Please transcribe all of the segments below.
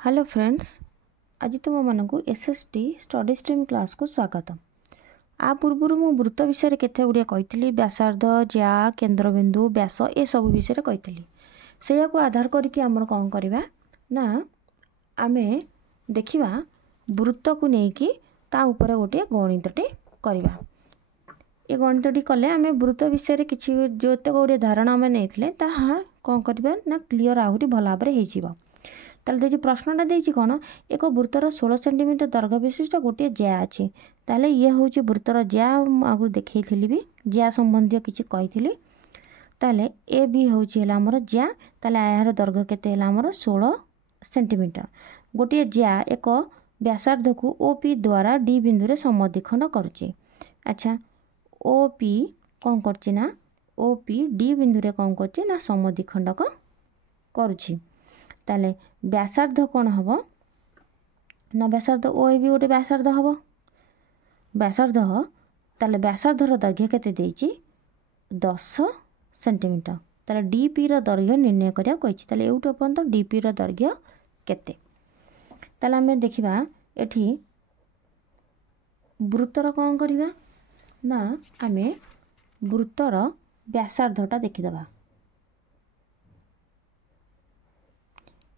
Hello friends, आज तुम मानक एसएसटी स्टडी स्ट्रीम क्लास को स्वागत। आ पूर्व मु वृत्त विषय केते गुड़िया कही व्यासार्ध ज्या केन्द्रबिंदु व्यास ए सब विषय कही से आधार करके आमर कौन करवा ना आमे देखिबा वृत्त को लेकिन ता ऊपर गोटे गणितटे करवा। ये गणितटी कले आम वृत्त विषय किसी जोते गोटे धारणा आम नहीं कौन करवा ना क्लीयर आहरी भल भाव हो। ताले देखिए प्रश्नटा देछि कौन एक वृत्तर 16 सेंटीमीटर दैर्घ्य विशिष्ट गोटे ज्या अच्छी ताले ये हूँ वृत्तर ज्या आगु देखी भी ज्या संबंधी किसी कही ताले ए बी हूँ आमर ज्या ताले यार दैर्घ्य केते 16 सेंटीमीटर। गोटे ज्या एक व्यासार्ध को ओपी द्वारा डी बिंदु रे समद्विखंड करुचे। अच्छा ओपी कौन करछि ना ओपी डी बिंदु रे कौन करछि ना समद्विखंडक करुछि। ताले व्यासार्ध कौन हम ना व्यासार्ध ओ भी गोटे व्यासार्ध हम व्यासार्ध ताले व्यासार्धर दैर्घ्य केते देछि 10 सेंटीमीटर। ताले डीपी रो दैर्घ्य निर्णय करिया कहिछि। ताले एउटो पर्यंत डीपी रो दैर्घ्य केते ताले हमें देखिबा एठी वृत्तर कौन करिबा ना आमे वृत्तर व्यासार्धटा देखिदबा।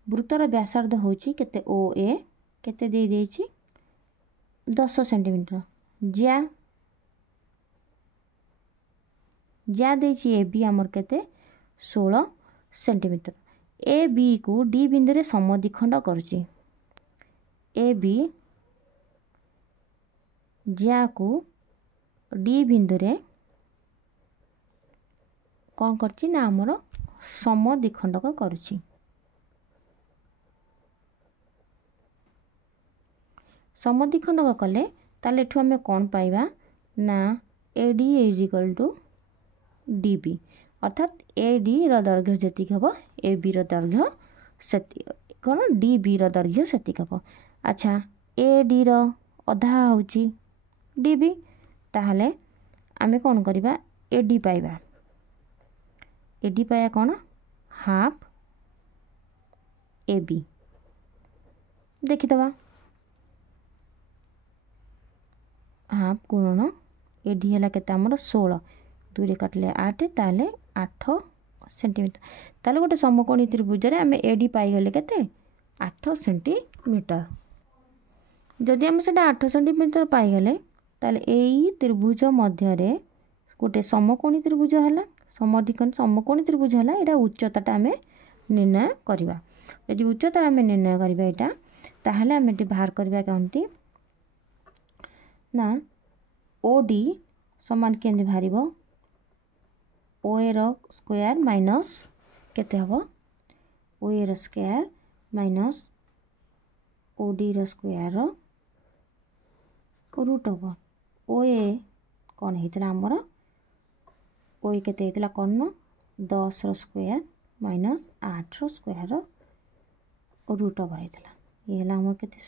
वृत्तर व्यासार्ध होची केते ओ ए केते दे देछि 10 सेंटीमीटर। ज्या देछि ए बी आमर केते 16 सेंटीमीटर। ए बी को डी बिंदु रे समद्विखंड करछि। ए बी ज्या को डी बिंदु रे कौन करछि ना आमर समद्विखंडक करुछि। समद्विखंडक कले ताले एठु हमें कौन पाइबा ना A D is equal to D B अर्थात ए डी रो दैर्घ्य जति हबो ए बी रो दैर्घ्य सेति कौन डी बी रो दैर्घ्य सेति हबो। अच्छा ए डी रो अधा होची डी बी ताहले आमे कौन करिबा ए डी पाइबा। ए डी पाया कौन हाफ ए बी देखि दबा हाफ गुणन एडी है केते आमर 16 2 रे काटले 8 ताले 8 सेंटीमीटर। ताले गोटे समकोणी त्रिभुज रे आमे एडी पाई गले केते 8 सेंटीमीटर। जदि आमे सेटा 8 सेंटीमीटर पाई गले ताले एई त्रिभुज मध्य रे गोटे समकोणी त्रिभुज हला समकोणी त्रिभुज हला एटा उच्चताटा आमे निर्णय करबा। यदि उच्चता आमे निर्णय करबा एटा ताहले आमे एटी बाहर करबा कोनटी ना ओ डी समान केंद्र बाहर ओ ए रो स्क्वायर माइनस केते हबो ओ ए रो स्क्वायर माइनस ओ डी रो स्क्वायर रो रूट हबो। ओ ए कौन हेतला हमर ओ ए केते हेतला कौन 10 रो स्क्वायर माइनस 8 रो स्क्वायर रो रूट ओवर हेतला ये हला हमर केते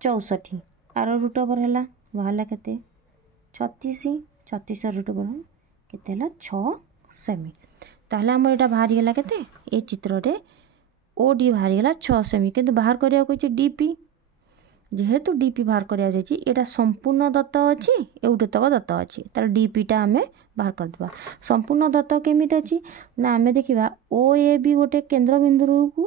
164 आर रूट ओवर हला बाहला केते 36 रूट ओवर केते हला 6 सेमी। ताहले हमर एटा बाहर गेला केते ए चित्र रे ओ डी बाहर गेला 6 सेमी किंतु बाहर करिया कोछि डीपी जेहेतु डीपी बाहर करिया जाछि एटा संपूर्ण दत्त अछि एउटे तक दत्त अछि ताले डीपी टा हमें बाहर कर देबा। संपूर्ण दत्त केमिति अछि ना हमें देखिबा ओ ए बी गोटे केंद्र बिंदु को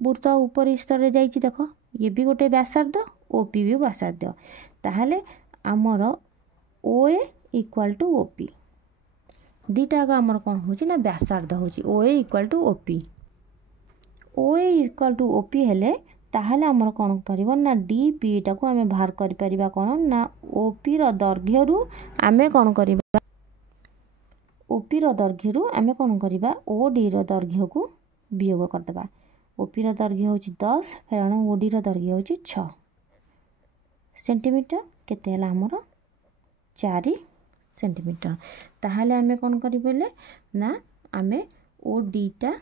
वृत्त ऊपर स्तर रे जाइछि देखो ये भी गोटे व्यासार्ध ओपी भी व्यासार्ध ताहले आमर O A equal to OP दीटा आग आमर कौन होछि ना व्यासार्ध होछि O A equal to OP. O A equal to OP हेले ताहले आमर कौन परिबो ना डी पी टा को हमें बाहर करि परिबा कौन ना ओपी रो दैर्घ्य रु हमें कौन करिबा ओपी रो दैर्घ्य रु हमें कौन करिबा ओ डी रो दैर्घ्य को वियोग कर देबा। ओपी रो दैर्घ्य होछि 10 फेरण ओ डी रो दैर्घ्य होछि 6 सेंटीमीटर केते हला हमर 4 सेंटीमीटर। ताहले हमें कौन करि बोले ना हमें ओ डीटा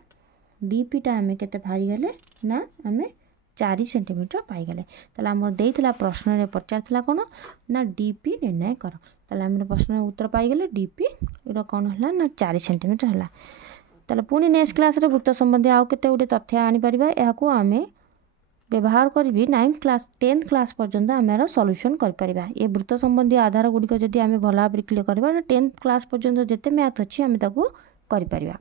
डीपी टा हमें केते भारी गले ना हमें 4 सेंटीमीटर पाई गले। ताले हमर देइथला प्रश्न रे पचारथला कोन ना डीपी निर्णय कर ताले हमर प्रश्न उत्तर पाई गले डीपी एरो कोन हला ना 4 सेंटीमीटर हला। ताले पुणी नेक्स्ट क्लास रे वृत्त संबंधी आउ केते गुटे तथ्य आनी परिबा एहाकू आमे व्यवहार करी 9th क्लास 10th क्लास पर्यंत आम सॉल्यूशन कर परिबा। ये वृत्त संबंधी आधार गुड़िक जदि आम भल भाव क्लियर करबा 10th क्लास पर्यंत जेते मैथ अच्छी आम ताकू कर परिबा।